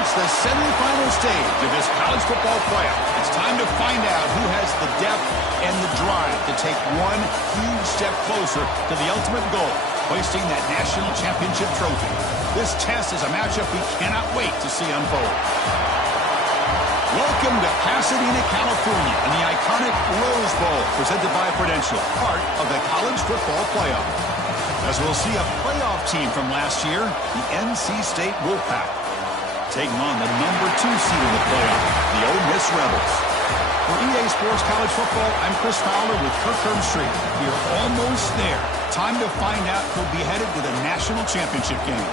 reached the semifinal stage of this college football playoff. It's time to find out who has the depth and the drive to take one huge step closer to the ultimate goal, hoisting that national championship trophy. This test is a matchup we cannot wait to see unfold. Welcome to Pasadena, California, and the iconic Rose Bowl, presented by Prudential, part of the college football playoff. As we'll see a playoff team from last year, the NC State Wolfpack, taking on the #2 seed in the playoff, the Ole Miss Rebels. For EA Sports College Football, I'm Chris Fowler with Kirk Herbstreit. We are almost there. Time to find out who'll be headed to the national championship game.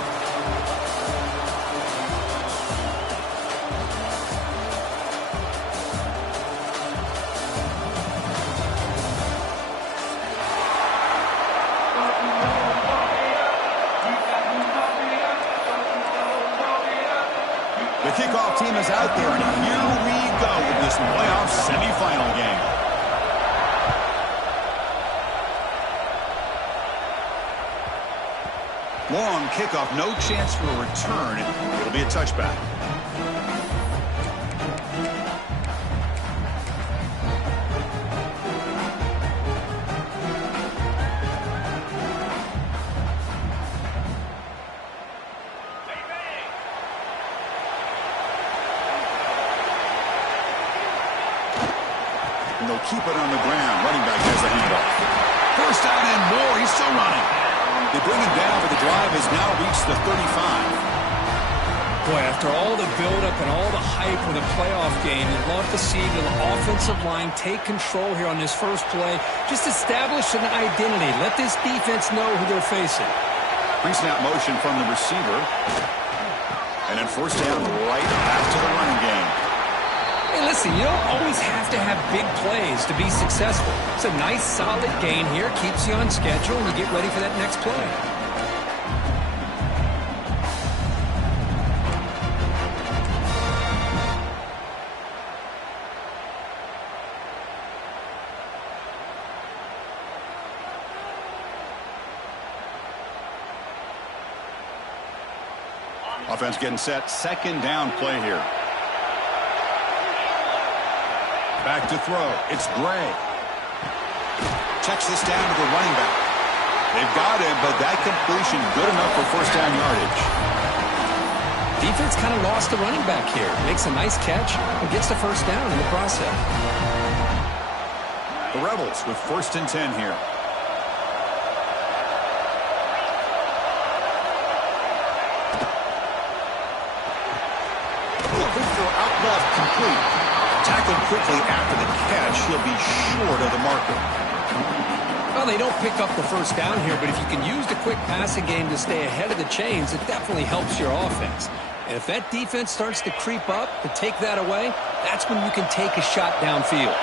The kickoff team is out there, and here we go with this playoff semifinal game. Long kickoff, no chance for a return. It'll be a touchback. And they'll keep it on the ground. Running back has the handoff. First down and more. He's still running. They bring him down, but the drive has now reached the 35. Boy, after all the buildup and all the hype with a playoff game, you'd love to see the offensive line take control here on this first play. Just establish an identity. Let this defense know who they're facing. Pre-snap motion from the receiver. And then first down right back to the running game. Hey, listen, you don't always have to have big plays to be successful. It's a nice, solid gain here. Keeps you on schedule, and you get ready for that next play. Offense getting set. Second down play here. Back to throw. It's Gray. Checks this down to the running back. They've got him, but that completion good enough for first down yardage. Defense kind of lost the running back here. Makes a nice catch and gets the first down in the process. The Rebels with 1st and 10 here. Quick throw out left, complete. Tackled quickly after the catch. He'll be short of the marker. Well, they don't pick up the first down here, but if you can use the quick passing game to stay ahead of the chains, it definitely helps your offense. And if that defense starts to creep up to take that away, that's when you can take a shot downfield.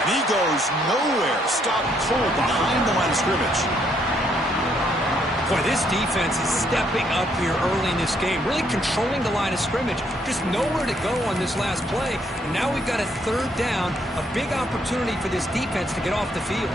And he goes nowhere. Stopped cold behind the line of scrimmage. Boy, this defense is stepping up here early in this game, really controlling the line of scrimmage. Just nowhere to go on this last play. And now we've got a 3rd down, a big opportunity for this defense to get off the field.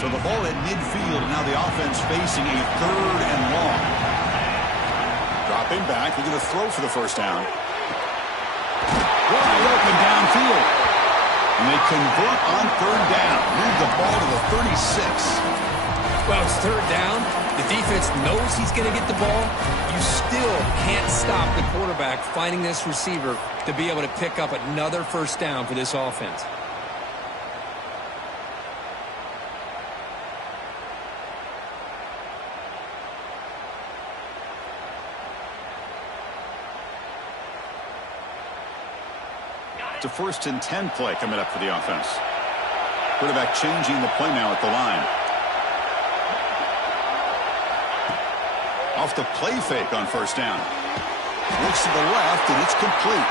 So the ball at midfield, and now the offense facing a 3rd and long. Dropping back, they're going to throw for the first down. Wide open downfield. And they convert on 3rd down. Move the ball to the 36. Well, it's 3rd down. The defense knows he's going to get the ball. You still can't stop the quarterback finding this receiver to be able to pick up another first down for this offense. To 1st and 10 play coming up for the offense. Quarterback changing the play now at the line. Off the play fake on first down. Looks to the left, and it's complete.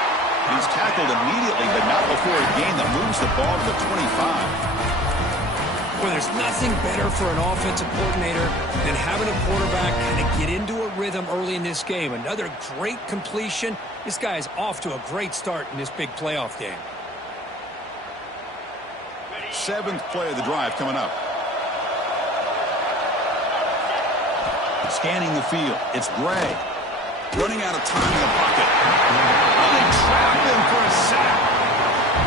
He's tackled immediately, but not before a gain that moves the ball to the 25. Well, there's nothing better for an offensive coordinator than having a quarterback kind of get into a rhythm early in this game. Another great completion. This guy is off to a great start in this big playoff game. 7th play of the drive coming up. Scanning the field. It's Gray. Running out of time in the pocket. Oh, they trap him for a sack.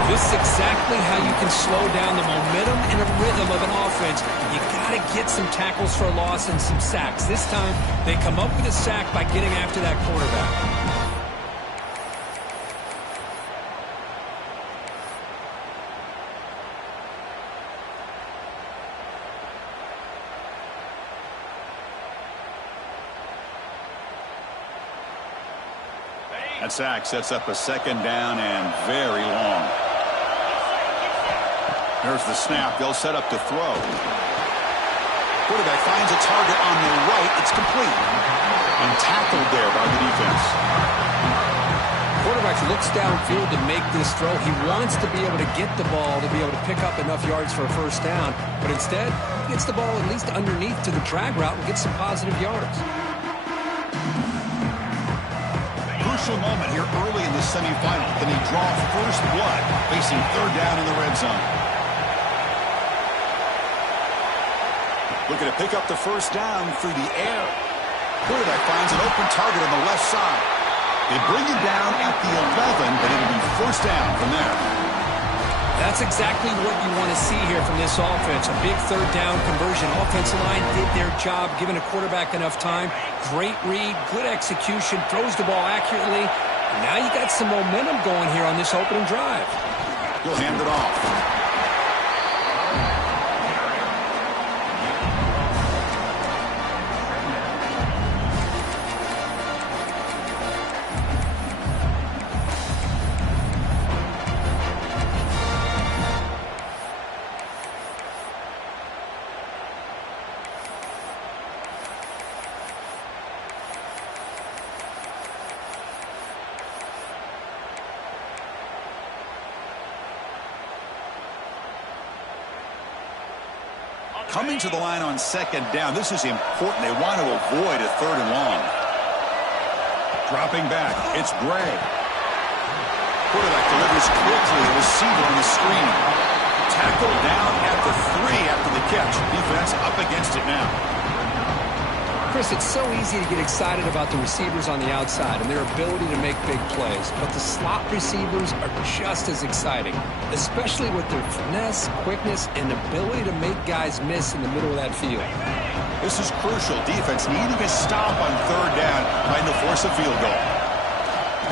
This is exactly how you can slow down the momentum and the rhythm of an offense. You got to get some tackles for a loss and some sacks. This time, they come up with a sack by getting after that quarterback. That sack sets up a 2nd down and very long. There's the snap. They'll set up to throw. Quarterback finds a target on the right. It's complete. And tackled there by the defense. Quarterback looks downfield to make this throw. He wants to be able to get the ball to be able to pick up enough yards for a 1st down. But instead, he gets the ball at least underneath to the drag route and gets some positive yards. Crucial moment here early in the semifinal. Can he draw first blood facing 3rd down in the red zone? Looking to pick up the 1st down through the air. Quarterback finds an open target on the left side. They bring him down at the 11, but it'll be 1st down from there. That's exactly what you want to see here from this offense. A big 3rd down conversion. Offensive line did their job, giving a quarterback enough time. Great read, good execution, throws the ball accurately. And now you got some momentum going here on this opening drive. He'll hand it off. Coming to the line on 2nd down. This is important. They want to avoid a 3rd and long. Dropping back. It's Gray. Quarterback delivers quickly. A receiver on the screen. Tackled down at the 3 after the catch. Defense up against it now. Chris, it's so easy to get excited about the receivers on the outside and their ability to make big plays, but the slot receivers are just as exciting, especially with their finesse, quickness, and ability to make guys miss in the middle of that field. This is crucial. Defense needing a stop on 3rd down, trying to force a field goal.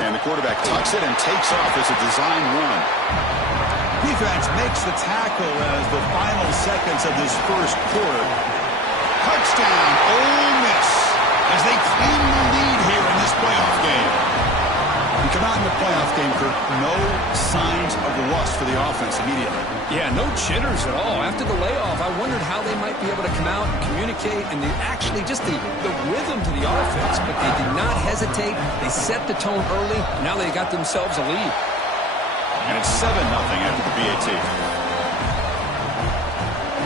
And the quarterback tucks it and takes off as a design run. Defense makes the tackle as the final seconds of this 1st quarter. Touchdown, Ole Miss, as they claim the lead here in this playoff game. You come out in the playoff game, Kirk, no signs of rust for the offense immediately. Yeah, no jitters at all. After the layoff, I wondered how they might be able to come out and communicate and actually just the rhythm to the offense, but they did not hesitate. They set the tone early. Now they got themselves a lead. And it's 7-0 after the BAT.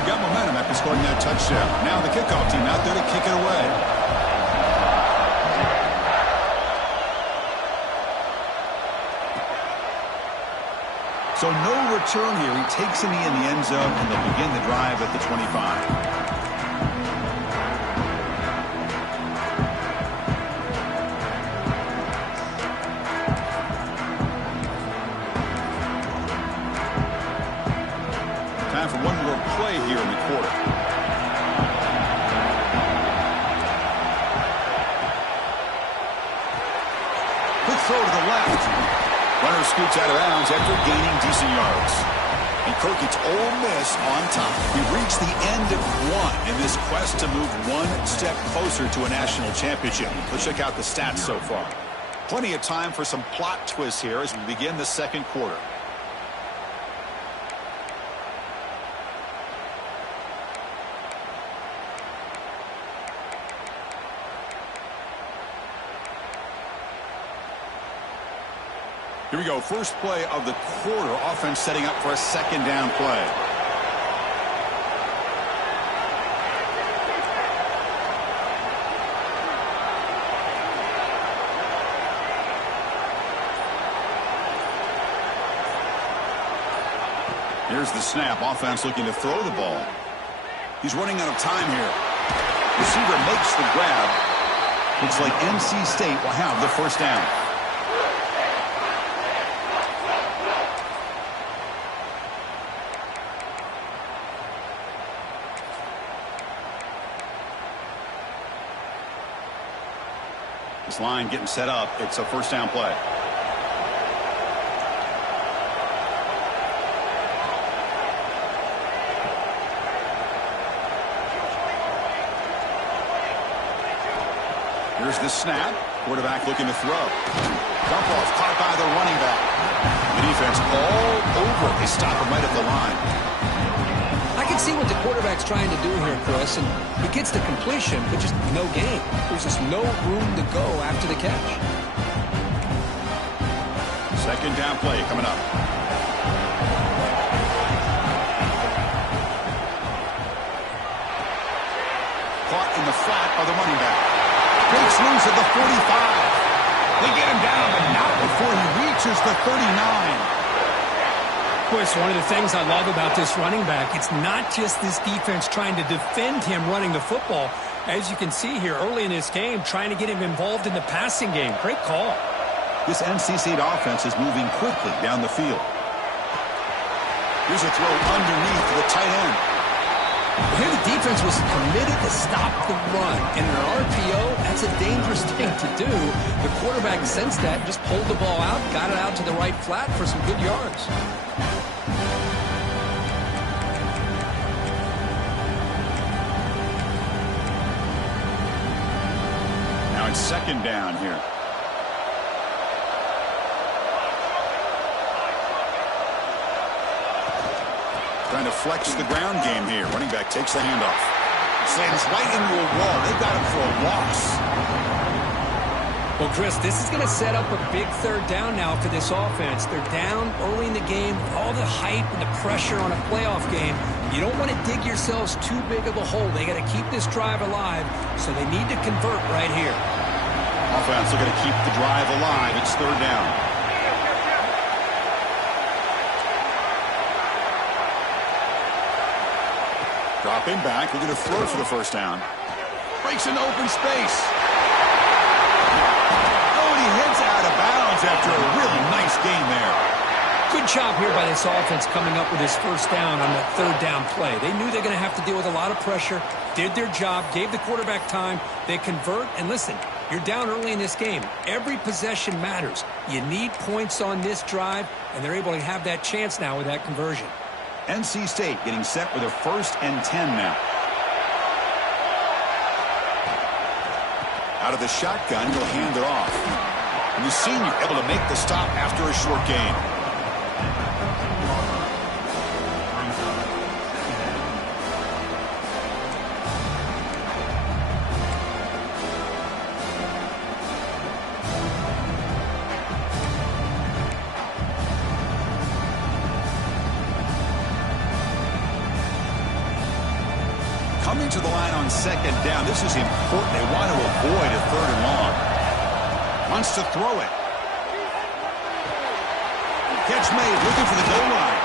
Got momentum after scoring that touchdown. Now the kickoff team out there to kick it away. So no return here. He takes a knee in the end zone, and they'll begin the drive at the 25. Time for one more play here in the quarter. Quick throw to the left. Runner scoots out of bounds after gaining decent yards. And Kirk, it's Ole Miss on top. We've reached the end of one in this quest to move one step closer to a national championship. Let's check out the stats so far. Plenty of time for some plot twists here as we begin the 2nd quarter. Here we go. First play of the quarter. Offense setting up for a 2nd down play. Here's the snap. Offense looking to throw the ball. He's running out of time here. Receiver makes the grab. Looks like NC State will have the first down. This line getting set up. It's a first down play. Here's the snap. Quarterback looking to throw. Dump off caught by the running back. The defense all over. They stop him right at the line. I can see what the quarterback's trying to do here, Chris, and he gets the completion, but just no gain. There's just no room to go after the catch. Second down play coming up. Caught in the flat by the running back. Breaks loose at the 45. They get him down, but not before he reaches the 39. Of course, one of the things I love about this running back, it's not just this defense trying to defend him running the football. As you can see here early in this game, trying to get him involved in the passing game. Great call. This NC State offense is moving quickly down the field. Here's a throw underneath to the tight end. Here the defense was committed to stop the run. And in an RPO, that's a dangerous thing to do. The quarterback sensed that, just pulled the ball out, got it out to the right flat for some good yards. Now it's second down here. Trying to flex the ground game here. Running back takes the handoff. Slams right into a wall. They've got him for a loss. Well, Chris, this is going to set up a big third down now for this offense. They're down early in the game. All the hype and the pressure on a playoff game. You don't want to dig yourselves too big of a hole. They got to keep this drive alive, so they need to convert right here. Offense looking to keep the drive alive. It's third down. Dropping back, looking to throw for the first down. Breaks into open space. Oh, and he hits out of bounds after a really nice game there. Good job here by this offense coming up with his first down on that third down play. They knew they were going to have to deal with a lot of pressure, did their job, gave the quarterback time. They convert, and listen, you're down early in this game. Every possession matters. You need points on this drive, and they're able to have that chance now with that conversion. NC State getting set with a 1st and 10 now. Out of the shotgun, he'll hand it off. And the senior able to make the stop after a short gain. Coming to the line on second down. This is important. They want to avoid a third and long. Wants to throw it. Catch made, looking for the goal line.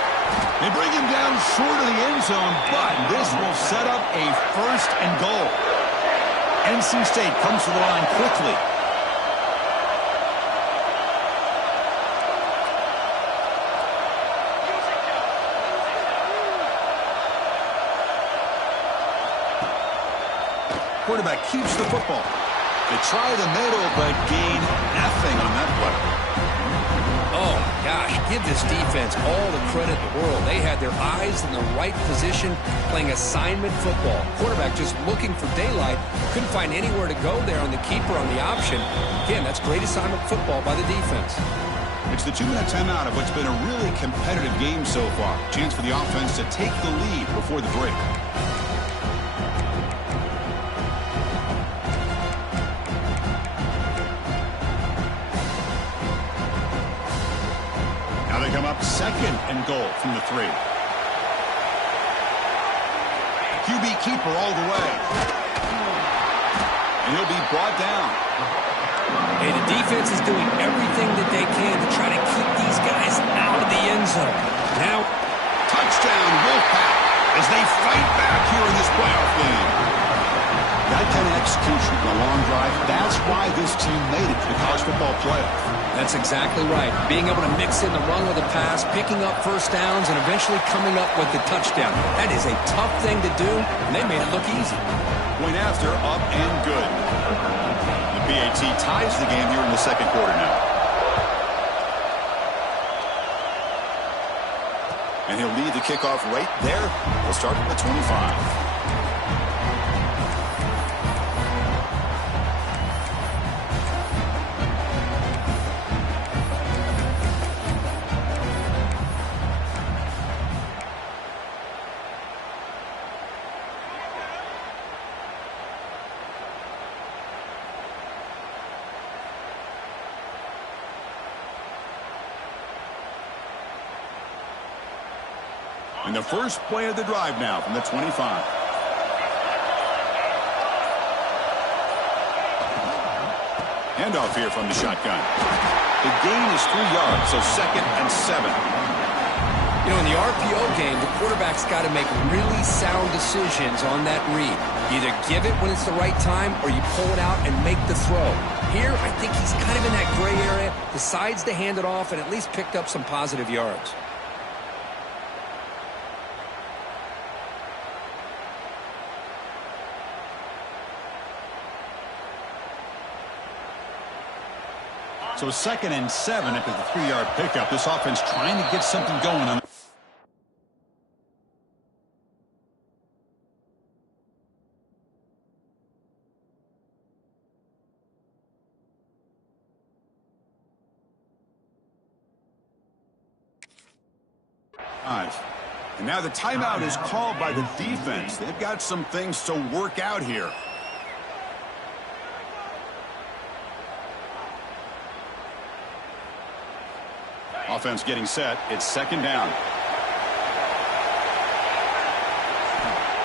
They bring him down short of the end zone, but this will set up a 1st and goal. NC State comes to the line quickly. Quarterback keeps the football. They try the middle, but gain nothing on that play. Oh, my gosh. Give this defense all the credit in the world. They had their eyes in the right position, playing assignment football. Quarterback just looking for daylight. Couldn't find anywhere to go there on the keeper on the option. Again, that's great assignment football by the defense. It's the 2-minute timeout of what's been a really competitive game so far. Chance for the offense to take the lead before the break. Come up 2nd and goal from the 3. QB keeper all the way. And he'll be brought down. Hey, the defense is doing everything that they can to try to keep these guys out of the end zone. Now, Touchdown, Wolfpack, as they fight back here in this playoff game. That kind of execution in a long drive, that's why this team made it to the college football playoff. That's exactly right. Being able to mix in the run with the pass, picking up first downs, and eventually coming up with the touchdown. That is a tough thing to do, and they made it look easy. Point after, up and good. The PAT ties the game here in the second quarter now. And he'll lead the kickoff right there. We'll start at the 25. And the first play of the drive now from the 25. Handoff here from the shotgun. The gain is 3 yards, so 2nd and 7. You know, in the RPO game, the quarterback's got to make really sound decisions on that read. Either give it when it's the right time or you pull it out and make the throw. Here, I think he's kind of in that gray area, decides to hand it off and at least picked up some positive yards. So 2nd and 7 after the 3-yard pickup. This offense trying to get something going on. And now the timeout is called by the defense. They've got some things to work out here. Offense getting set. It's 2nd down.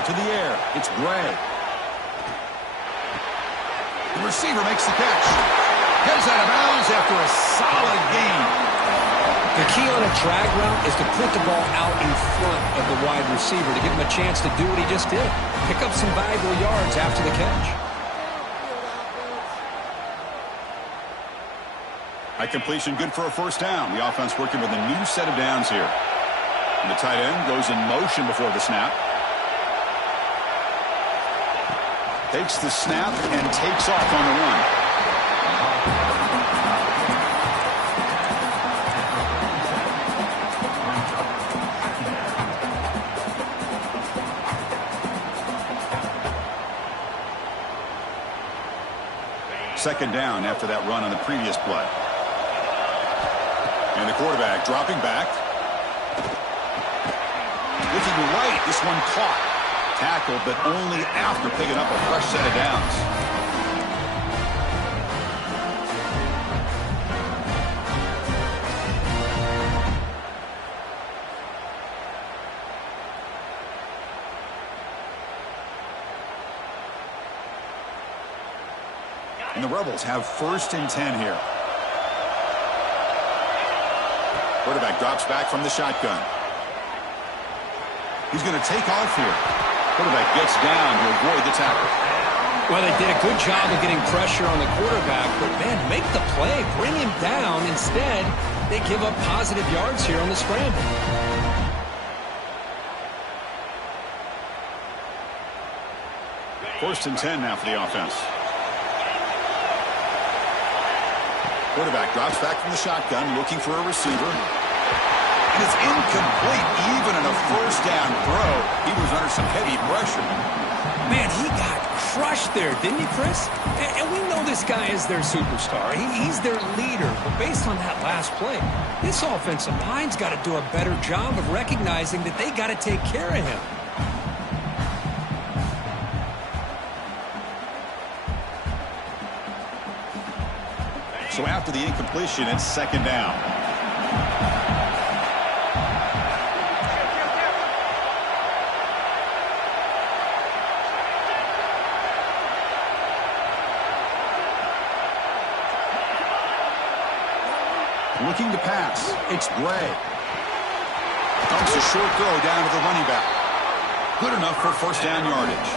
To the air. It's Gray. The receiver makes the catch. Heads out of bounds after a solid gain. The key on a drag route is to put the ball out in front of the wide receiver to give him a chance to do what he just did. Pick up some valuable yards after the catch. High completion, good for a first down. The offense working with a new set of downs here. And the tight end goes in motion before the snap. Takes the snap and takes off on the run. Second down after that run on the previous play. And the quarterback dropping back. Looking right, this one caught. Tackled, but only after picking up a fresh set of downs. And the Rebels have 1st and 10 here. Quarterback drops back from the shotgun. He's going to take off here. Quarterback gets down to avoid the tackle. Well, they did a good job of getting pressure on the quarterback, but, man, make the play. Bring him down. Instead, they give up positive yards here on the scramble. First and 10 now for the offense. Quarterback drops back from the shotgun, looking for a receiver. And it's incomplete, even in a first down throw. He was under some heavy pressure. Man, he got crushed there, didn't he, Chris? And we know this guy is their superstar. He's their leader. But based on that last play, this offensive line's got to do a better job of recognizing that they got to take care of him. So after the incompletion, it's 2nd down. Looking to pass. It's Gray. Dumps a short throw down to the running back. Good enough for first down yardage.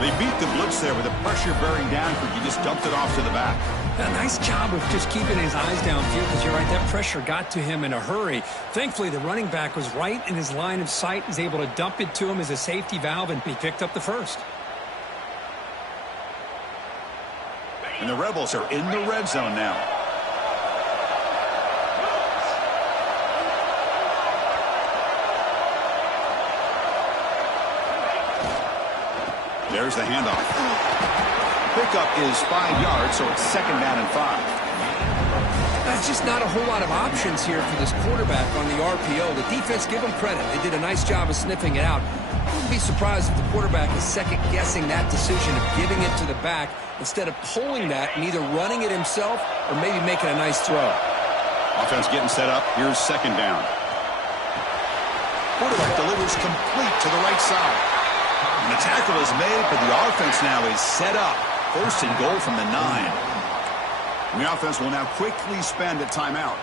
They beat the blitz there with the pressure bearing down. He just dumped it off to the back. A nice job of just keeping his eyes downfield, because you're right, that pressure got to him in a hurry. Thankfully, the running back was right in his line of sight, was able to dump it to him as a safety valve, and he picked up the first. And the Rebels are in the red zone now. There's the handoff. Pickup is 5 yards, so it's second down and 5. That's just not a whole lot of options here for this quarterback on the RPO. The defense, give them credit. They did a nice job of sniffing it out. I wouldn't be surprised if the quarterback is second-guessing that decision of giving it to the back instead of pulling that and either running it himself or maybe making a nice throw. Offense getting set up. Here's second down. Quarterback delivers complete to the right side. And the tackle is made, but the offense now is set up. First and goal from the 9. And the offense will now quickly spend a timeout.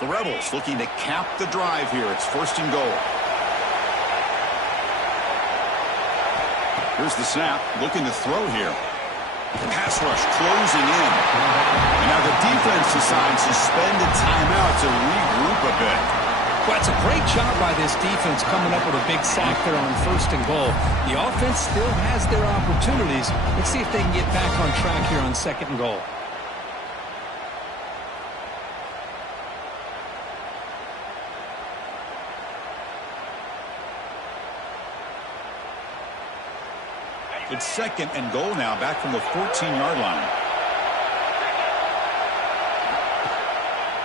The Rebels looking to cap the drive here. It's first and goal. Here's the snap, looking to throw here. Pass rush closing in. And now the defense decides to spend a timeout to regroup a bit. Well, it's a great job by this defense coming up with a big sack there on first and goal. The offense still has their opportunities. Let's see if they can get back on track here on second and goal. It's second and goal now, back from the 14-yard line.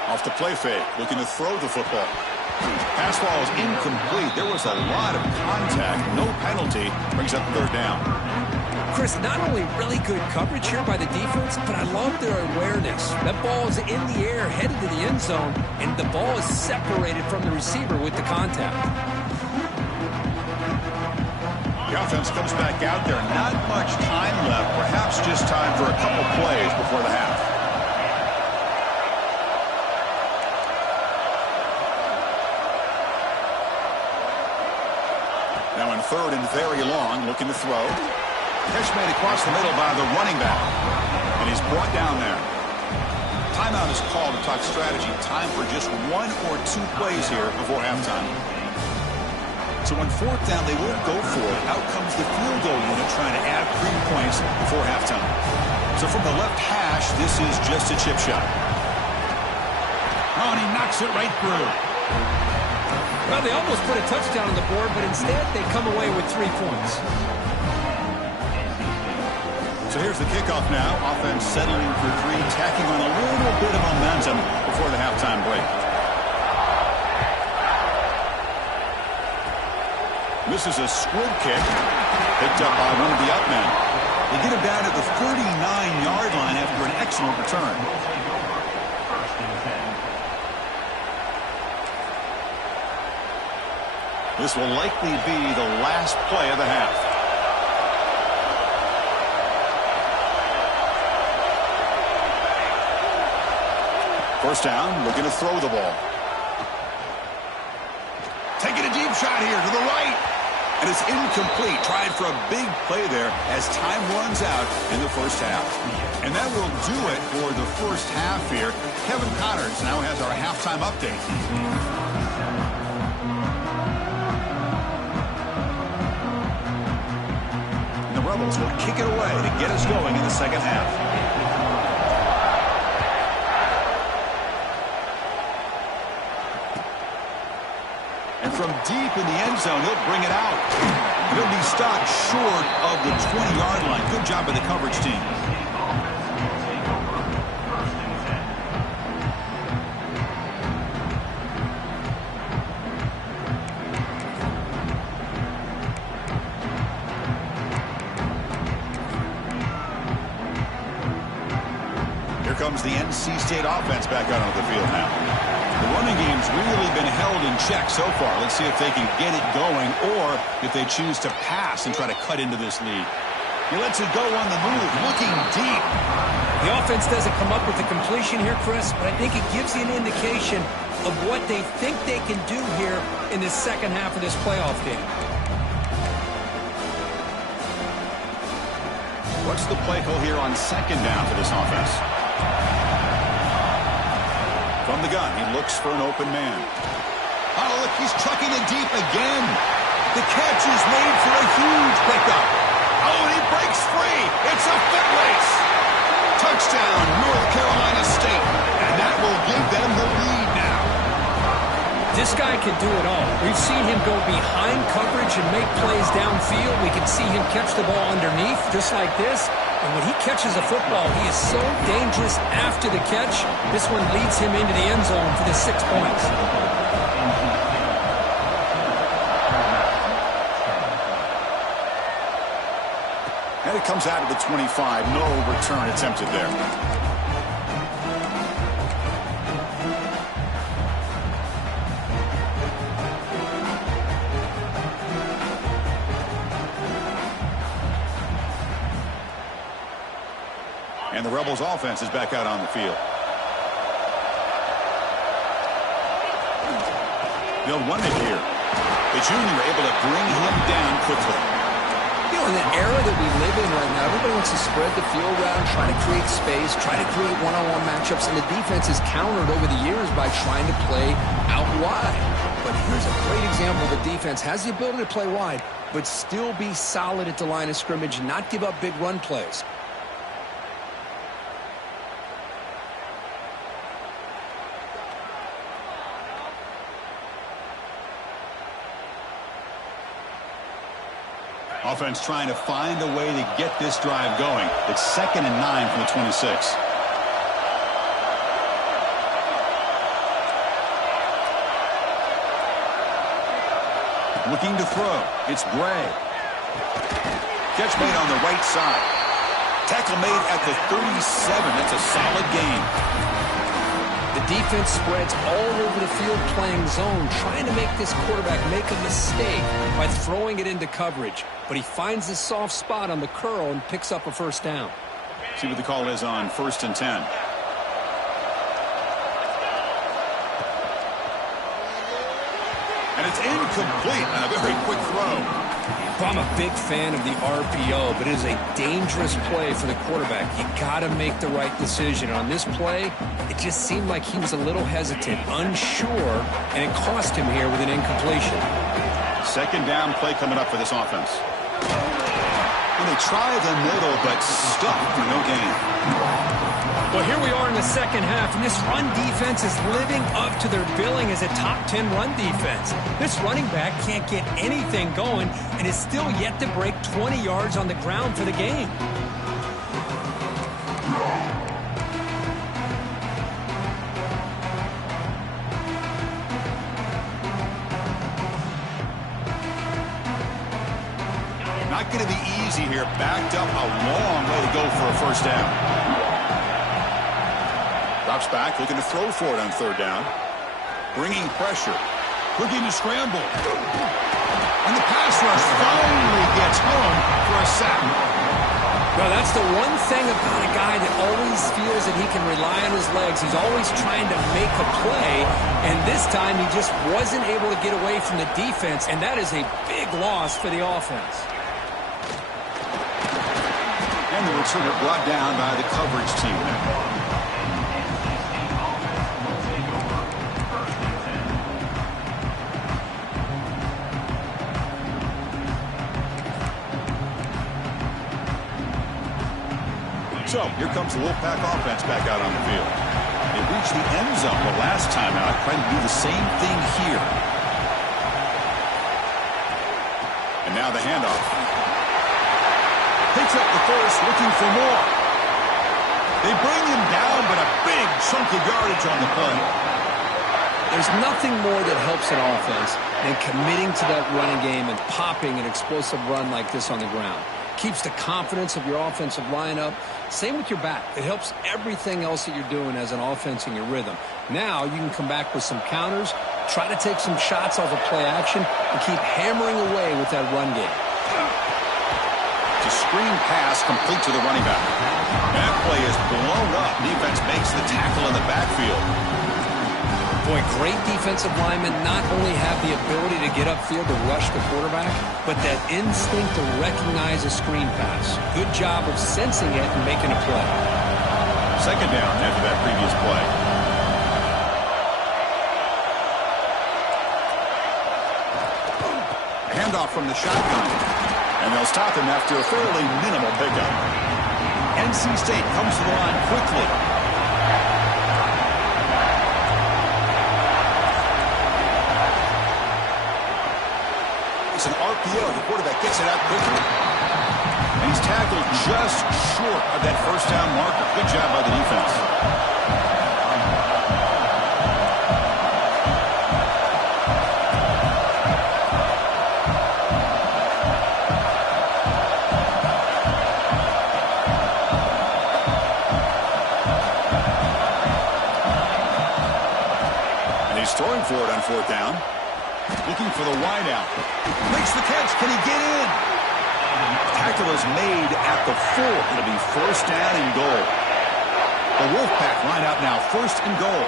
Off the play fake, looking to throw the football. Pass ball is incomplete. There was a lot of contact. No penalty. Brings up third down. Chris, not only really good coverage here by the defense, but I love their awareness. That ball is in the air, headed to the end zone, and the ball is separated from the receiver with the contact. The offense comes back out there. Not much time left. Perhaps just time for a couple plays before the half. Now in third and very long, looking to throw. Catch made across the middle by the running back. And he's brought down there. Timeout is called to talk strategy. Time for just 1 or 2 plays here before halftime. So on fourth down, they won't go for it. Out comes the field goal unit trying to add 3 points before halftime. So from the left hash, this is just a chip shot. Oh, and he knocks it right through. Well, they almost put a touchdown on the board, but instead they come away with 3 points. So here's the kickoff now. Offense settling for 3, tacking on a little bit of momentum before the halftime break. This is a squib kick picked up by one of the up men. They get him down at the 39-yard line after an excellent return. This will likely be the last play of the half. First down, looking to throw the ball. Taking a deep shot here to the right. And it's incomplete. Tried for a big play there as time runs out in the first half. And that will do it for the first half here. Kevin Connors now has our halftime update. And the Rebels will kick it away to get us going in the second half. From deep in the end zone, he'll bring it out. He'll be stopped short of the 20-yard line. Good job by the coverage team. Here comes the NC State offense back out onto the field now. The running game's really been held in check so far. Let's see if they can get it going or if they choose to pass and try to cut into this lead. He lets it go on the move, looking deep. The offense doesn't come up with the completion here, Chris, but I think it gives you an indication of what they think they can do here in the second half of this playoff game. What's the play call here on second down for this offense? From the gun, he looks for an open man. Oh, look, he's trucking it deep again. The catch is made for a huge pickup. Oh, and he breaks free. It's a foot race. Touchdown, North Carolina State. And that will give them the lead now. This guy can do it all. We've seen him go behind coverage and make plays downfield. We can see him catch the ball underneath, just like this. And when he catches a football, he is so dangerous after the catch. This one leads him into the end zone for the 6 points. And it comes out of the 25. No return attempted there. And the Rebels offense is back out on the field. They'll run it here. The junior able to bring him down quickly. You know, in the era that we live in right now, everybody wants to spread the field around, try to create space, try to create one-on-one matchups, and the defense is countered over the years by trying to play out wide. But here's a great example. The defense has the ability to play wide, but still be solid at the line of scrimmage, not give up big run plays. Offense trying to find a way to get this drive going. It's 2nd and 9 from the 26. Looking to throw. It's Gray. Catch made on the right side. Tackle made at the 37. That's a solid gain. The defense spreads all over the field playing zone, trying to make this quarterback make a mistake by throwing it into coverage. But he finds the soft spot on the curl and picks up a first down. See what the call is on 1st and 10. And it's incomplete on a very quick throw. I'm a big fan of the RPO, but it is a dangerous play for the quarterback. You got to make the right decision. On this play, it just seemed like he was a little hesitant, unsure, and it cost him here with an incompletion. 2nd down play coming up for this offense. And they try the middle, but stuck for no gain. Well, here we are in the second half, and this run defense is living up to their billing as a top 10 run defense. This running back can't get anything going and is still yet to break 20 yards on the ground for the game. Not going to be easy here. Backed up a long way to go for a first down. Drops back, looking to throw for it on 3rd down. Bringing pressure. Looking to scramble. And the pass rush finally gets home for a sack. Well, that's the one thing about a guy that always feels that he can rely on his legs. He's always trying to make a play, and this time he just wasn't able to get away from the defense, and that is a big loss for the offense. And the returner brought down by the coverage team there. So, here comes the Wolfpack offense back out on the field. They reached the end zone the last time out, trying to do the same thing here. And now the handoff. Picks up the first, looking for more. They bring him down, but a big chunk of yardage on the play. There's nothing more that helps an offense than committing to that running game and popping an explosive run like this on the ground. Keeps the confidence of your offensive line up. Same with your back. It helps everything else that you're doing as an offense in your rhythm. Now you can come back with some counters, try to take some shots off of play action, and keep hammering away with that run game. It's a screen pass complete to the running back. That play is blown up. Defense makes the tackle in the backfield. Boy, great defensive linemen not only have the ability to get upfield to rush the quarterback, but that instinct to recognize a screen pass. Good job of sensing it and making a play. Second down after that previous play. Handoff from the shotgun. And they'll stop him after a fairly minimal pickup. NC State comes to the line quickly. It's an RPO. The quarterback gets it out quickly. And he's tackled just short of that first down marker. Good job by the defense. And he's throwing for it on fourth down. Looking for the wideout. Makes the catch. Can he get in? Tackle is made at the 4. It'll be first down and goal. The Wolfpack line out now. First and goal.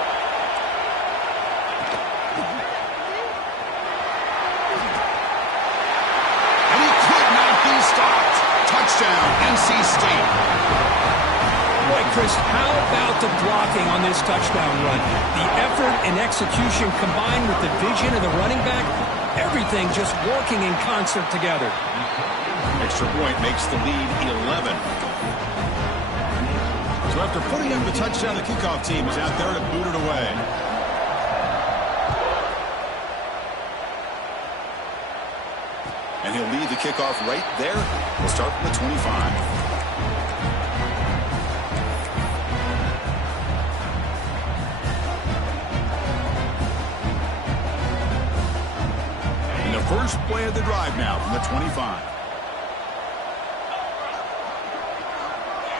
And he could not be stopped. Touchdown, NC State. Boy, Chris, how about the blocking on this touchdown run? The effort and execution combined with the vision of the running back, everything just working in concert together. Extra point makes the lead 11. So after putting up the touchdown, the kickoff team is out there to boot it away. And he'll lead the kickoff right there. We'll start from the 25. First play of the drive now from the 25.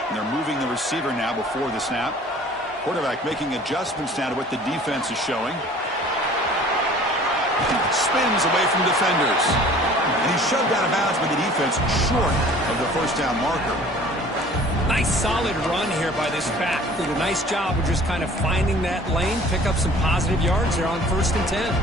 And they're moving the receiver now before the snap. Quarterback making adjustments now to what the defense is showing. Spins away from defenders. And he's shoved out of bounds by the defense short of the first down marker. Nice solid run here by this back. Did a nice job of just kind of finding that lane, pick up some positive yards there on 1st and 10.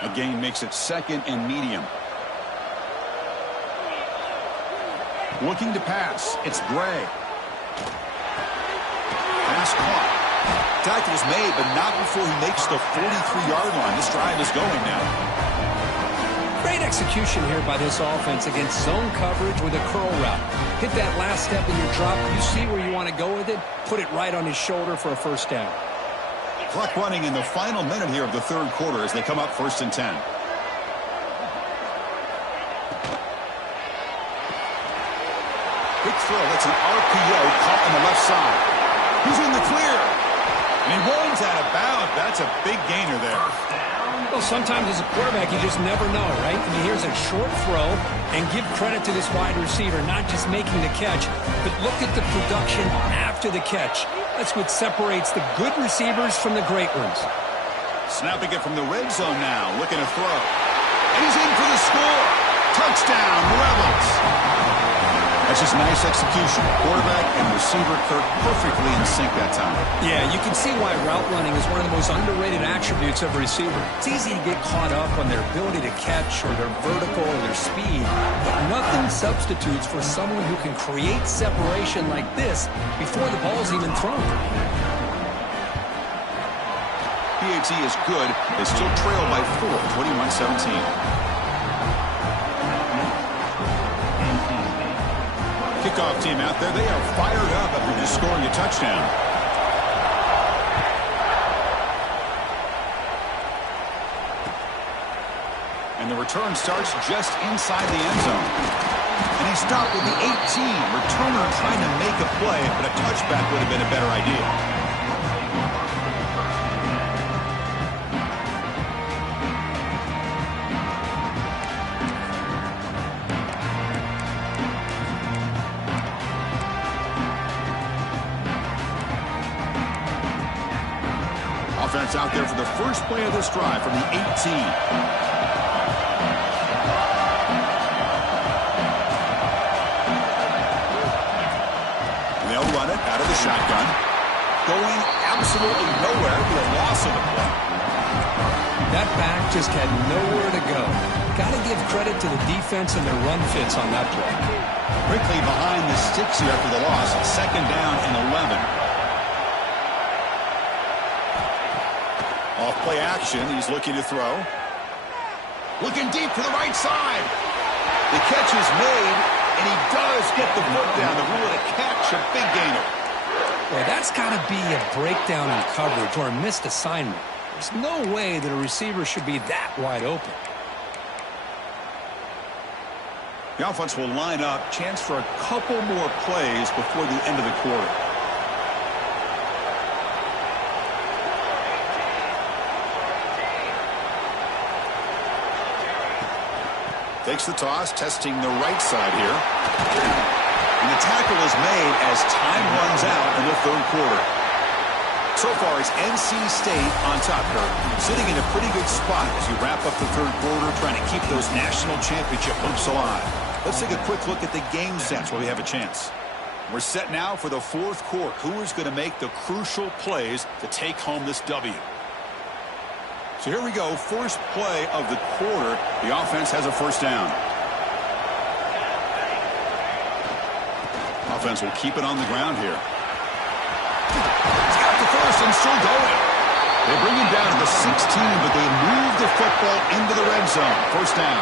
A gain makes it second and medium. Looking to pass. It's Gray. Pass caught. Tackle is made, but not before he makes the 43-yard line. This drive is going now. Great execution here by this offense against zone coverage with a curl route. Hit that last step in your drop. You see where you want to go with it. Put it right on his shoulder for a first down. Clock running in the final minute here of the third quarter as they come up 1st and 10. Big throw. That's an RPO caught on the left side. He's in the clear. And he runs out of bounds. That's a big gainer there. Well, sometimes as a quarterback, you just never know, right? I mean, here's a short throw, and give credit to this wide receiver, not just making the catch, but look at the production after the catch. That's what separates the good receivers from the great ones. Snapping it from the red zone now, looking to throw. And he's in for the score. Touchdown, Rebels. That's just nice execution. Quarterback and receiver Kirk perfectly in sync that time. Yeah, you can see why route running is one of the most underrated attributes of a receiver. It's easy to get caught up on their ability to catch or their vertical or their speed, but nothing substitutes for someone who can create separation like this before the ball's even thrown. PAT is good. They still trail by 4, 21-17. Kickoff team out there. They are fired up after just scoring a touchdown. And the return starts just inside the end zone. And he stopped with the 18. Returner trying to make a play, but a touchback would have been a better idea. offense out there for the first play of this drive from the 18. They'll run it out of the shotgun. Going absolutely nowhere with a loss of the play. That back just had nowhere to go. Got to give credit to the defense and their run fits on that play. Quickly behind the sticks here after the loss. Second down and 11. Off play action. He's looking to throw. Looking deep to the right side. The catch is made, and he does get the foot down. The rule of the catch, a big gainer. Well, that's got to be a breakdown in coverage or a missed assignment. There's no way that a receiver should be that wide open. The offense will line up. Chance for a couple more plays before the end of the quarter. Takes the toss, testing the right side here. And the tackle is made as time runs out in the third quarter. So far, it's NC State on top, Kurt. Sitting in a pretty good spot as you wrap up the third quarter, trying to keep those national championship hopes alive. Let's take a quick look at the game sets while we have a chance. We're set now for the fourth quarter. Who is going to make the crucial plays to take home this W? So here we go. First play of the quarter. The offense has a first down. Offense will keep it on the ground here. He's got the first and still going. They bring him down to the 16, but they move the football into the red zone. First down.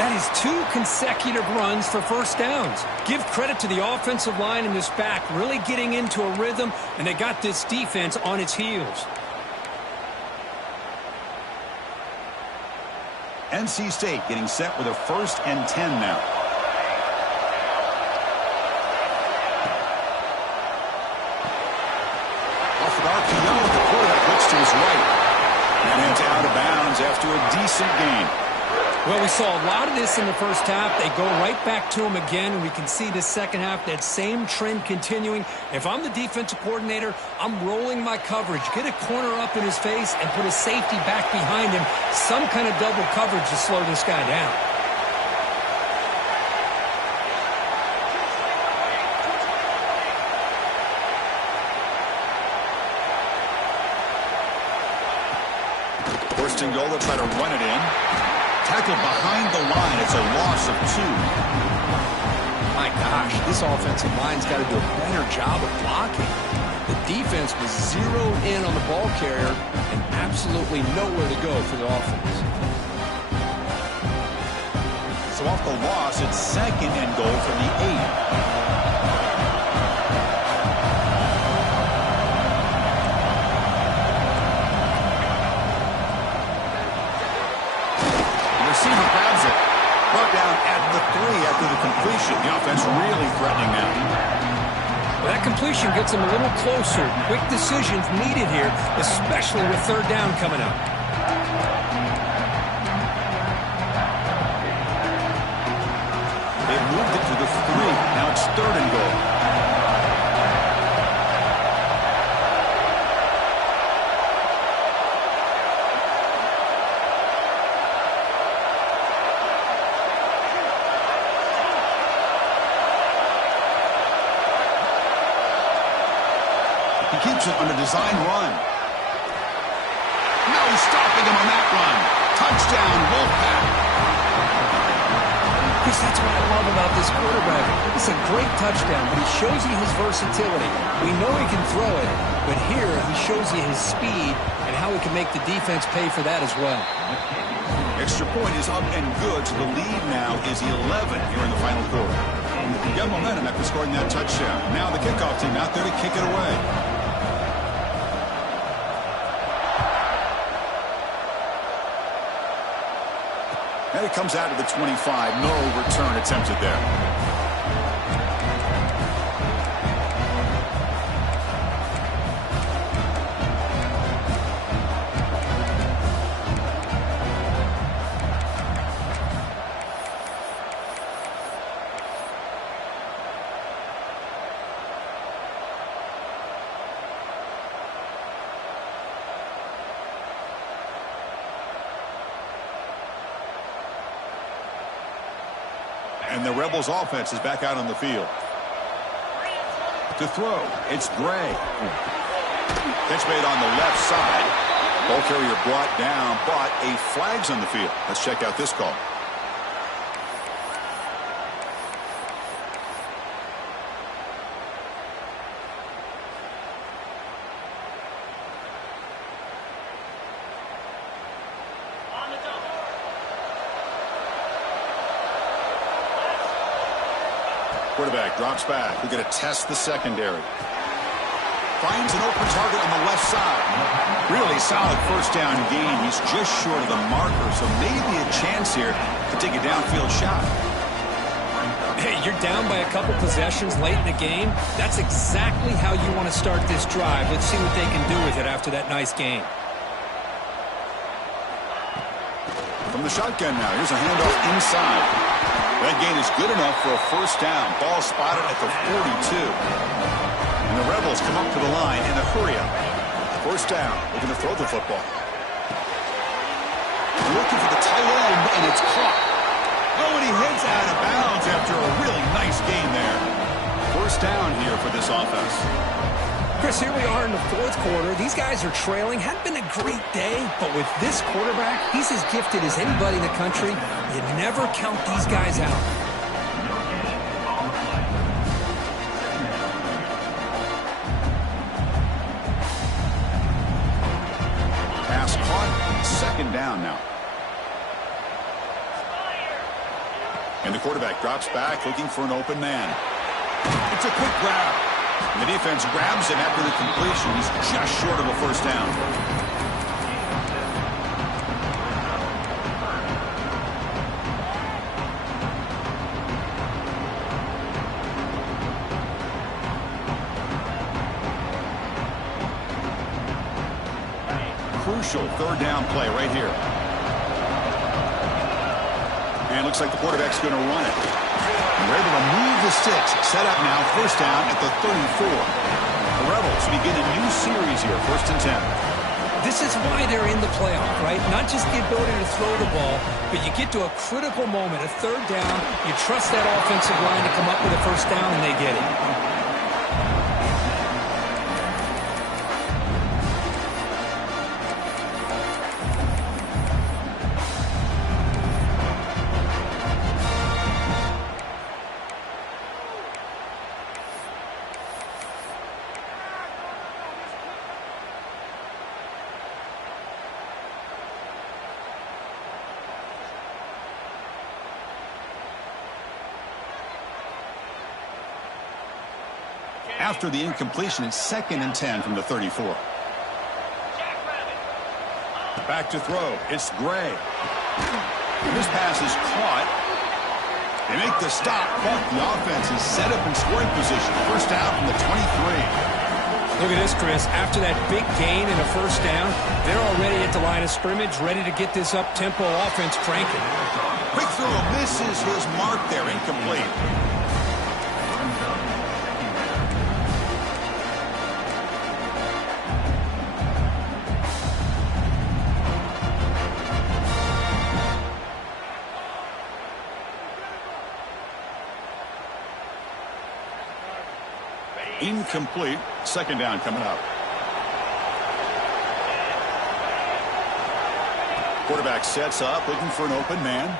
That is 2 consecutive runs for first downs. Give credit to the offensive line and this back really getting into a rhythm, and they got this defense on its heels. NC State getting set with a first and 10 now. Off an RPO, the quarterback looks to his right. And it's out of bounds after a decent gain. Well, we saw a lot of this in the first half. They go right back to him again, and we can see the second half, that same trend continuing. If I'm the defensive coordinator, I'm rolling my coverage. Get a corner up in his face and put a safety back behind him. Some kind of double coverage to slow this guy down. First and goal, they'll try to run it in. Tackle behind the line. It's a loss of 2. My gosh, this offensive line's got to do a better job of blocking. The defense was zeroed in on the ball carrier and absolutely nowhere to go for the offense. So off the loss, it's second and goal from the 8. Receiver grabs it. Brought down at the 3 after the completion. The offense really threatening now. Well, that completion gets them a little closer. Quick decisions needed here, especially with third down coming up. They moved it to the 3. Now it's third and goal. Keeps it on a design run. No stopping him on that run. Touchdown, Wolfpack. Chris, that's what I love about this quarterback. It's a great touchdown, but he shows you his versatility. We know he can throw it, but here he shows you his speed and how he can make the defense pay for that as well. Extra point is up and good, so the lead now is 11 here in the final quarter. Got momentum after scoring that touchdown. Now the kickoff team out there to kick it away. And it comes out to the 25. No return attempted there. And the Rebels offense is back out on the field. To throw, it's Gray. Pitch made on the left side. Ball carrier brought down, but a flag's on the field. Let's check out this call. Quarterback drops back. We're going to test the secondary. Finds an open target on the left side. Really solid first down gain. He's just short of the marker, so maybe a chance here to take a downfield shot. Hey, you're down by a couple possessions late in the game. That's exactly how you want to start this drive. Let's see what they can do with it after that nice game. From the shotgun now, here's a handoff inside. That gain is good enough for a first down. Ball spotted at the 42. And the Rebels come up to the line in a hurry-up. First down. They're going to throw the football. Looking for the tight end, and it's caught. Oh, and he hits out of bounds after a really nice gain there. First down here for this offense. Chris, here we are in the fourth quarter. These guys are trailing. Hadn't been a great day, but with this quarterback, he's as gifted as anybody in the country. You never count these guys out. Pass caught. Second down now. And the quarterback drops back, looking for an open man. It's a quick grab. And the defense grabs him after the completion. He's just short of a first down. Crucial third down play right here. And looks like the quarterback's going to run it. And they're able to move the sticks. Set up now, first down at the 34. The Rebels begin a new series here, 1st and 10. This is why they're in the playoff, right? Not just the ability to throw the ball, but you get to a critical moment, a third down. You trust that offensive line to come up with a first down, and they get it. After the incompletion, it's 2nd and 10 from the 34. Back to throw. It's Gray. And this pass is caught. They make the stop, but the offense is set up in scoring position. First down from the 23. Look at this, Chris. After that big gain and a first down, they're already at the line of scrimmage, ready to get this up-tempo offense cranking. Quick throw misses his mark there. Incomplete. Incomplete. Second down coming up. Quarterback sets up, looking for an open man.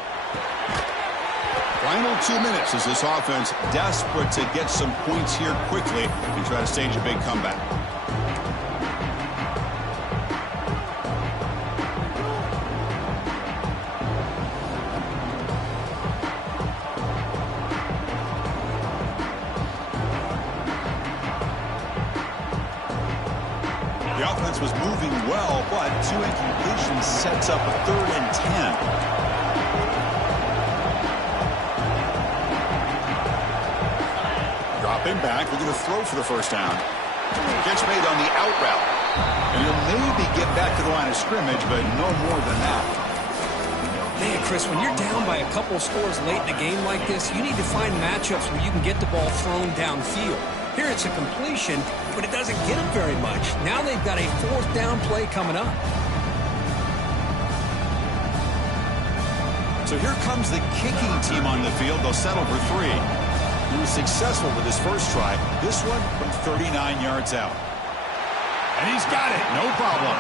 Final 2 minutes as this offense desperate to get some points here quickly and try to stage a big comeback. The offense was moving well, but 2 incompletions sets up a 3rd and 10. Dropping back, looking to throw for the first down. Catch made on the out route. And he'll maybe get back to the line of scrimmage, but no more than that. Man, Chris, when you're down by a couple scores late in a game like this, you need to find matchups where you can get the ball thrown downfield. Here it's a completion, but it doesn't get them very much. Now they've got a 4th down play coming up. So here comes the kicking team on the field. They'll settle for 3. He was successful with his first try. This one from 39 yards out. And he's got it. No problem.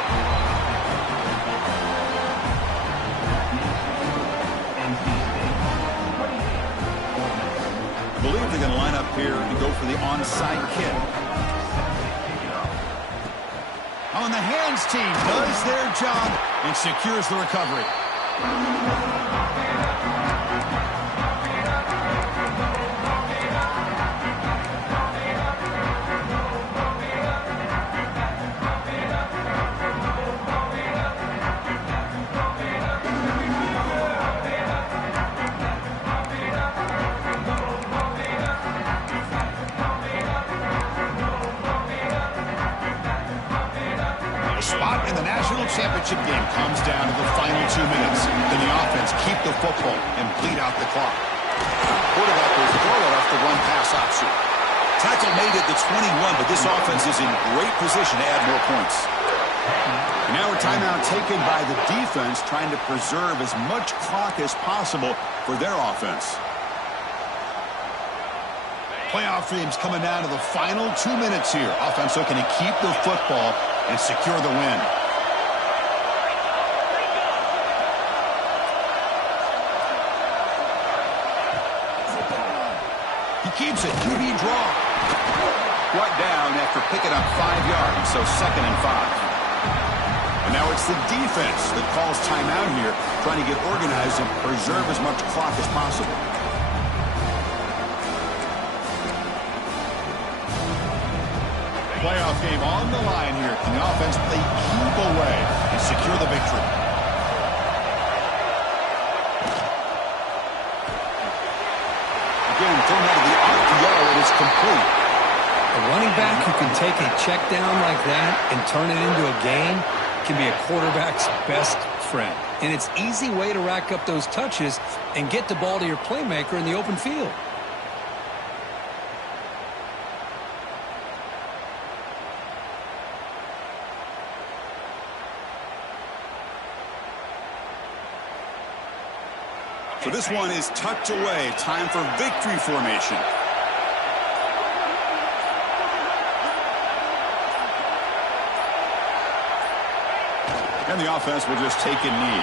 I believe they're going to line up here and go for the onside kick. On the hands team does their job and secures the recovery. Spot in the national championship game comes down to the final 2 minutes. Then the offense keep the football and bleed out the clock. Quarterback will throw it off the run-pass option. Tackle made at the 21, but this offense is in great position to add more points. And now a timeout taken by the defense, trying to preserve as much clock as possible for their offense. Playoff games coming down to the final 2 minutes here. Offense looking to keep the football and secure the win. He keeps it. QB draw. Brought down after picking up 5 yards, so 2nd and 5. And now it's the defense that calls timeout here, trying to get organized and preserve as much clock as possible. Playoff game on the line here. Can the offense play keep away and secure the victory? Again, thrown out of the RPO, it is complete. A running back who can take a check down like that and turn it into a gain can be a quarterback's best friend. And it's an easy way to rack up those touches and get the ball to your playmaker in the open field. So this one is tucked away. Time for victory formation. And the offense will just take a knee.